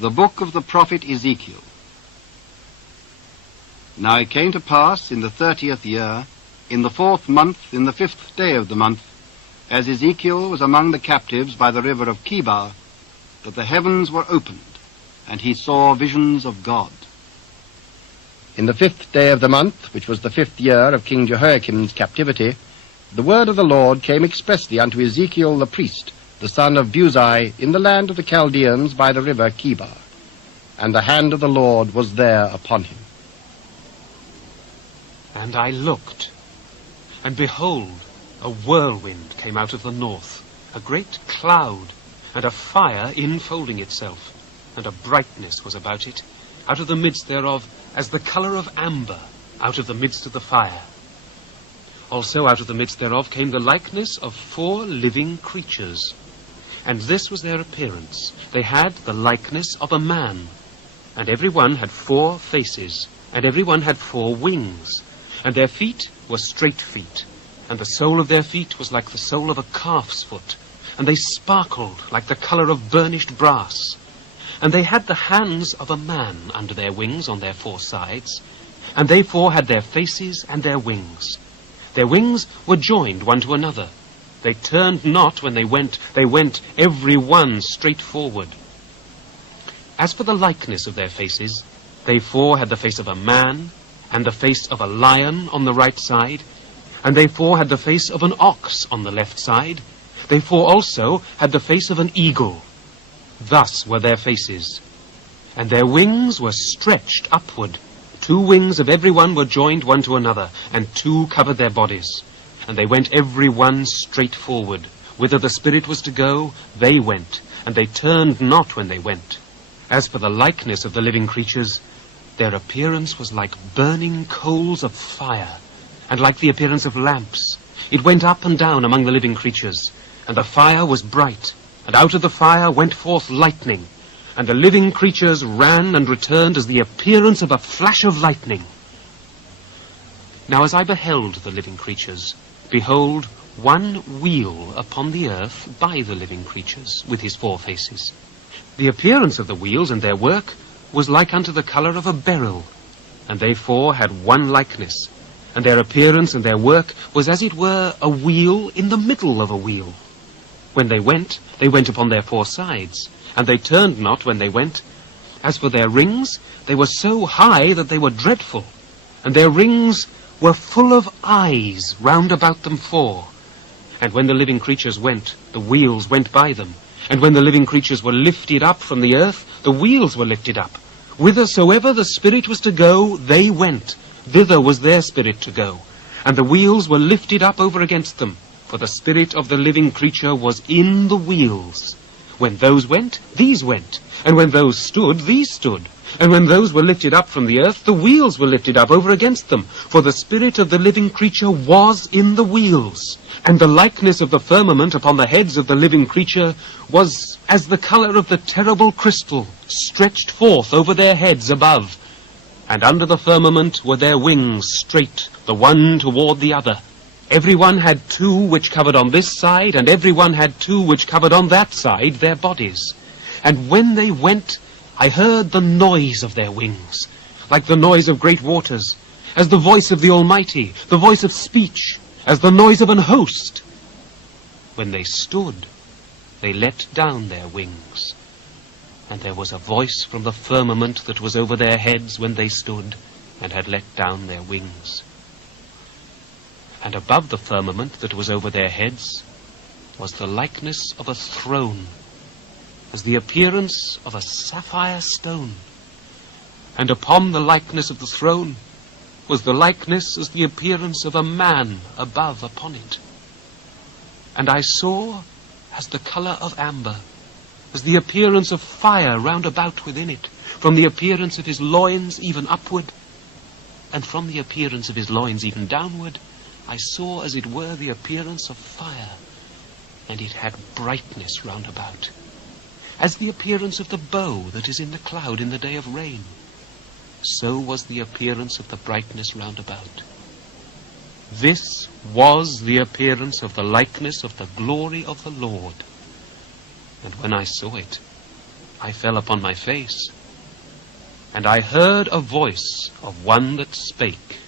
The book of the prophet Ezekiel. Now it came to pass in the 30th year, in the 4th month, in the 5th day of the month, as Ezekiel was among the captives by the river of Chebar, that the heavens were opened, and he saw visions of God. In the 5th day of the month, which was the 5th year of King Jehoiachin's captivity, the word of the Lord came expressly unto Ezekiel the priest, the son of Buzi, in the land of the Chaldeans by the river Chebar. And the hand of the Lord was there upon him. And I looked, and behold, a whirlwind came out of the north, a great cloud, and a fire infolding itself, and a brightness was about it, out of the midst thereof, as the colour of amber, out of the midst of the fire. Also out of the midst thereof came the likeness of 4 living creatures. And this was their appearance. They had the likeness of a man. And every one had 4 faces, and every one had 4 wings. And their feet were straight feet, and the sole of their feet was like the sole of a calf's foot. And they sparkled like the colour of burnished brass. And they had the hands of a man under their wings on their 4 sides. And they 4 had their faces and their wings. Their wings were joined one to another. They turned not when they went every one straight forward. As for the likeness of their faces, they 4 had the face of a man, and the face of a lion on the right side, and they 4 had the face of an ox on the left side. They 4 also had the face of an eagle. Thus were their faces. And their wings were stretched upward. 2 wings of every one were joined one to another, and 2 covered their bodies. And they went every one straight forward. Whither the Spirit was to go, they went, and they turned not when they went. As for the likeness of the living creatures, their appearance was like burning coals of fire, and like the appearance of lamps. It went up and down among the living creatures, and the fire was bright, and out of the fire went forth lightning, and the living creatures ran and returned as the appearance of a flash of lightning. Now as I beheld the living creatures, behold, one wheel upon the earth by the living creatures, with his 4 faces. The appearance of the wheels and their work was like unto the colour of a beryl, and they 4 had one likeness, and their appearance and their work was as it were a wheel in the middle of a wheel. When they went upon their 4 sides, and they turned not when they went. As for their rings, they were so high that they were dreadful, and their rings were full of eyes round about them 4. And when the living creatures went, the wheels went by them. And when the living creatures were lifted up from the earth, the wheels were lifted up. Whithersoever the Spirit was to go, they went. Thither was their spirit to go. And the wheels were lifted up over against them, for the spirit of the living creature was in the wheels. When those went, these went. And when those stood, these stood. And when those were lifted up from the earth, the wheels were lifted up over against them. For the spirit of the living creature was in the wheels. And the likeness of the firmament upon the heads of the living creature was as the colour of the terrible crystal, stretched forth over their heads above. And under the firmament were their wings straight, the one toward the other. Every one had 2 which covered on this side, and every one had 2 which covered on that side their bodies. And when they went, I heard the noise of their wings, like the noise of great waters, as the voice of the Almighty, the voice of speech, as the noise of an host. When they stood, they let down their wings, and there was a voice from the firmament that was over their heads when they stood, and had let down their wings. And above the firmament that was over their heads was the likeness of a throne, as the appearance of a sapphire stone. And upon the likeness of the throne was the likeness as the appearance of a man above upon it. And I saw as the colour of amber, as the appearance of fire round about within it, from the appearance of his loins even upward, and from the appearance of his loins even downward, I saw as it were the appearance of fire, and it had brightness round about, as the appearance of the bow that is in the cloud in the day of rain. So was the appearance of the brightness round about. This was the appearance of the likeness of the glory of the Lord. And when I saw it, I fell upon my face, and I heard a voice of one that spake.